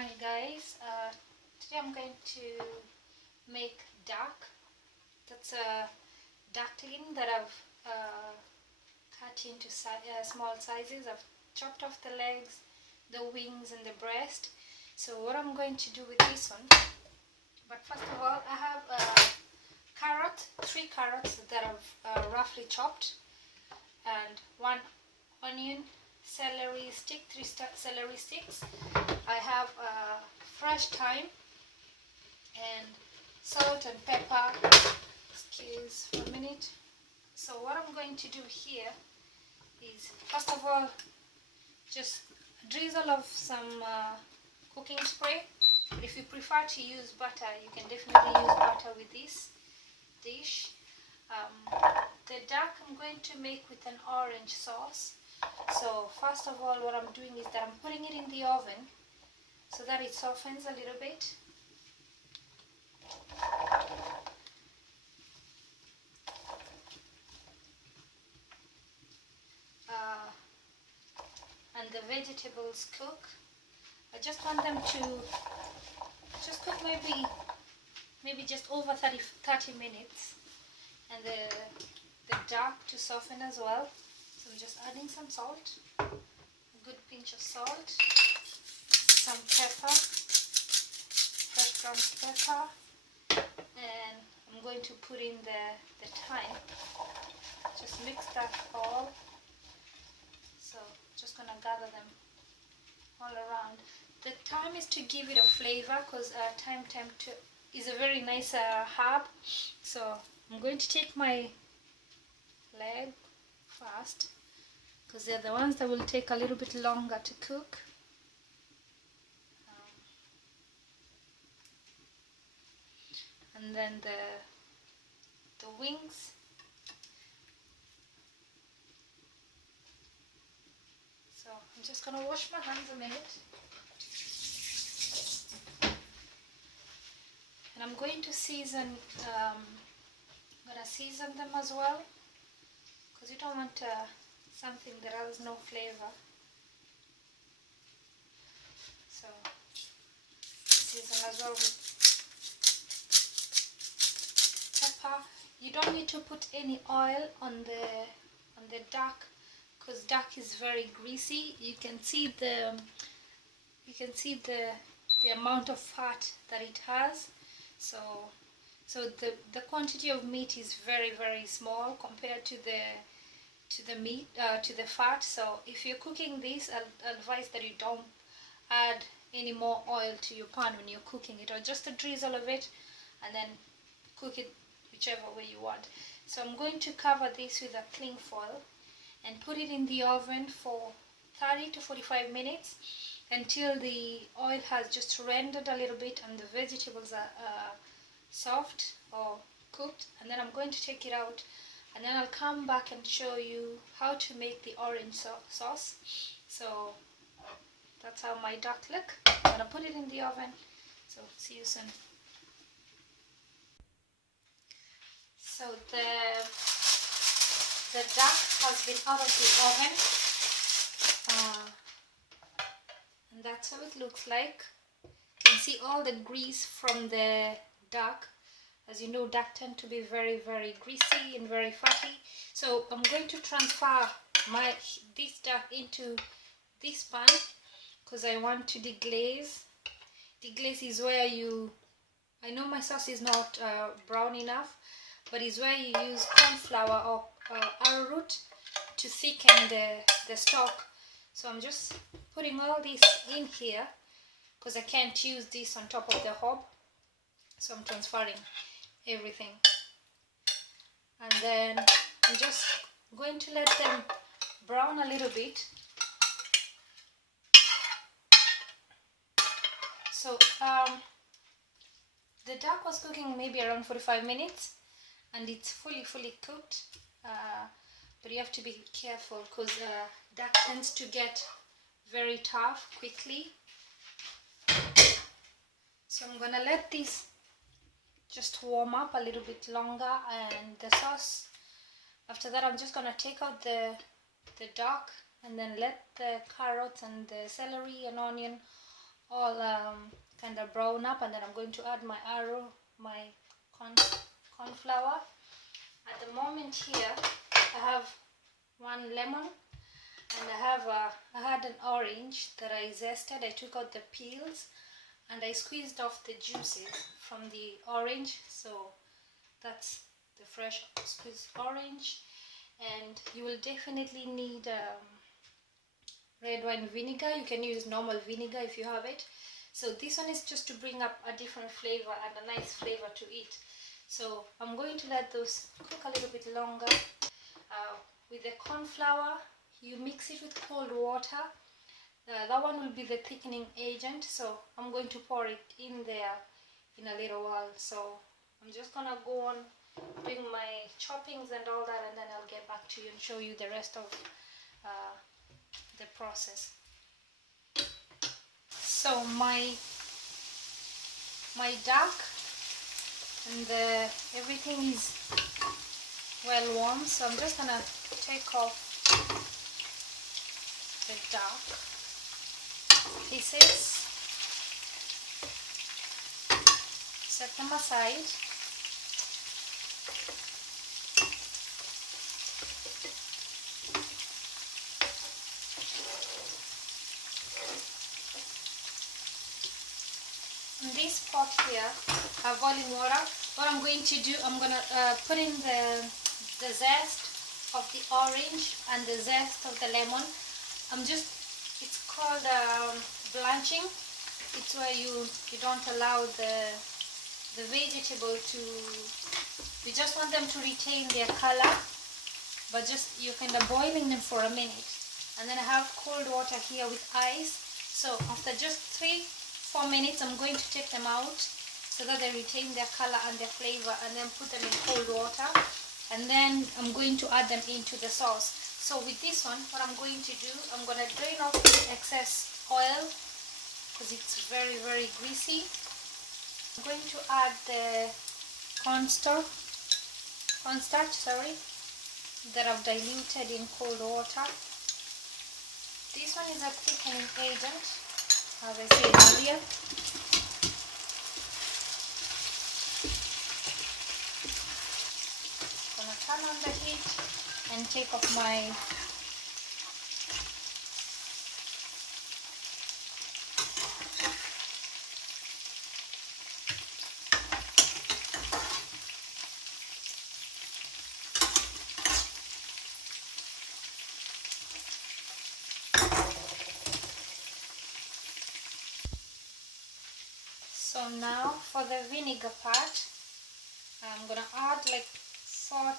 Hi guys, today I'm going to make duck. That's a duckling that I've cut into small sizes. I've chopped off the legs, the wings and the breast. So what I'm going to do with this one, but first of all I have three carrots that I've roughly chopped, and one onion, celery stick, celery sticks. I have fresh thyme and salt and pepper. Excuse for a minute. So what I'm going to do here is, first of all, just a drizzle of some cooking spray. But if you prefer to use butter, you can definitely use butter with this dish. The duck I'm going to make with an orange sauce. So first of all, what I'm doing is that I'm putting it in the oven so that it softens a little bit. And the vegetables cook. I just want them to just cook maybe just over 30 minutes, and the duck to soften as well. So I'm just adding some salt, a good pinch of salt, some pepper, fresh ground pepper, and I'm going to put in the thyme. Just mix that all. So just gonna gather them all around. The thyme is to give it a flavor, because thyme is a very nice herb. So I'm going to take my leg first, because they're the ones that will take a little bit longer to cook. And then the wings. So I'm just gonna wash my hands a minute. And I'm going to season, season them as well, because you don't want something that has no flavor. So season as well with pepper. You don't need to put any oil on the duck, because duck is very greasy. You can see the amount of fat that it has. So the quantity of meat is very, very small compared to the meat, to the fat. So if you're cooking this, I'll advise that you don't add any more oil to your pan when you're cooking it, or just a drizzle of it, and then cook it whichever way you want. So I'm going to cover this with a cling foil and put it in the oven for 30 to 45 minutes until the oil has just rendered a little bit and the vegetables are soft or cooked. And then I'm going to take it out, and then I'll come back and show you how to make the orange sauce. So that's how my duck look. I'm gonna put it in the oven. So see you soon. So the duck has been out of the oven, and that's how it looks like. You can see all the grease from the duck. As you know, duck tend to be very, very greasy and very fatty. So I'm going to transfer this duck into this pan, because I want to deglaze. Deglaze is where I know my sauce is not brown enough, but it's where you use corn flour or arrowroot to thicken the stock. So I'm just putting all this in here, because I can't use this on top of the hob. So I'm transferring everything. And then I'm just going to let them brown a little bit. So the duck was cooking maybe around 45 minutes, and it's fully cooked, but you have to be careful, because duck tends to get very tough quickly. So I'm gonna let this just warm up a little bit longer, and the sauce, after that I'm just gonna take out the duck, and then let the carrots and the celery and onion all kind of brown up, and then I'm going to add my corn flour. At the moment here, I have one lemon, and I had an orange that I zested. I took out the peels and I squeezed off the juices from the orange. So that's the fresh squeezed orange. And you will definitely need red wine vinegar. You can use normal vinegar if you have it. So this one is just to bring up a different flavor and a nice flavor to it. So I'm going to let those cook a little bit longer. With the corn flour, you mix it with cold water. That one will be the thickening agent. So I'm going to pour it in there in a little while. So I'm just gonna go on doing my choppings and all that, and then I'll get back to you and show you the rest of the process. So my duck and everything is well warm, so I'm just gonna take off the duck pieces, set them aside. In this pot here, I have boiling water. What I'm going to do, I'm gonna put in the zest of the orange and the zest of the lemon. It's called blanching. It's where you don't allow the vegetable to, you just want them to retain their color, but just you're kind of boiling them for a minute. And then I have cold water here with ice. So after just 3-4 minutes, I'm going to take them out so that they retain their color and their flavor, and then put them in cold water, and then I'm going to add them into the sauce. So with this one, what I'm going to do, I'm going to drain off the excess oil because it's very, very greasy. I'm going to add the cornstarch, that I've diluted in cold water. This one is a thickening agent, as I said earlier. I'm going to turn on the heat and take off my So now for the vinegar part, I'm gonna add like 4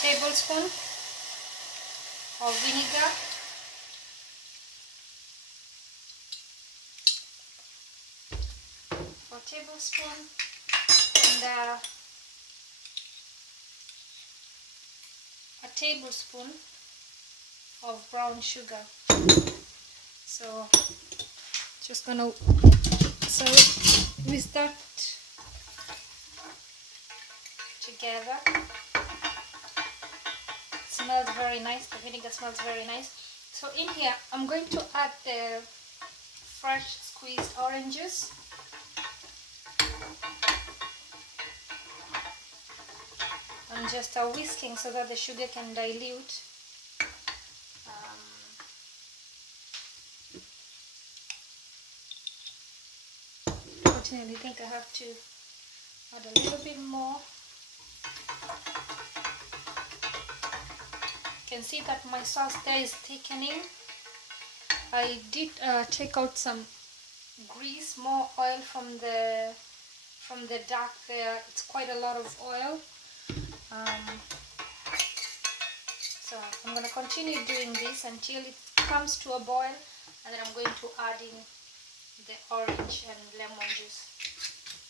tablespoons of vinegar. For tablespoon, and a tablespoon of brown sugar. So just gonna whisk that together. It smells very nice. The vinegar smells very nice. So in here, I'm going to add the fresh squeezed oranges. I'm just whisking so that the sugar can dilute. Unfortunately, I think I have to add a little bit more. You can see that my sauce there is thickening. I did take out some grease, more oil from the duck there. It's quite a lot of oil. So I'm going to continue doing this until it comes to a boil, and then I'm going to add in the orange and lemon juice.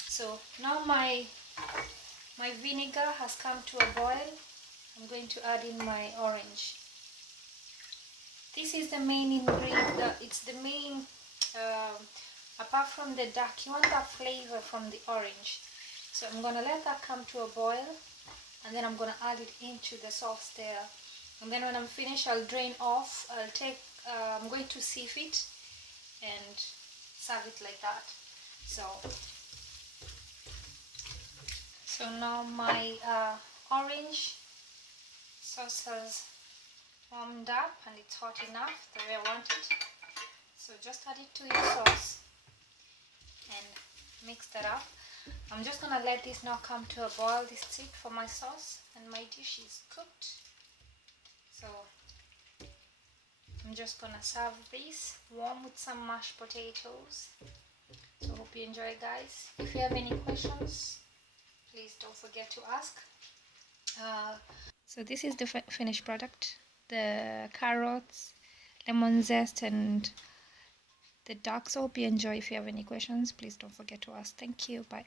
So now my vinegar has come to a boil. I'm going to add in my orange. This is the main ingredient. It's the main, apart from the duck, you want that flavor from the orange. So I'm going to let that come to a boil, and then I'm going to add it into the sauce there. And then when I'm finished, I'll drain off. I'm going to sieve it and serve it like that. So now my orange sauce has warmed up and it's hot enough the way I want it. So just add it to your sauce and mix that up. I'm just gonna let this now come to a boil. This is it for my sauce, and my dish is cooked. So I'm just gonna serve this warm with some mashed potatoes. So hope you enjoy, guys. If you have any questions, please don't forget to ask. So this is the finished product: the carrots, lemon zest, and the duck. So hope you enjoy. If you have any questions, please don't forget to ask. Thank you. Bye.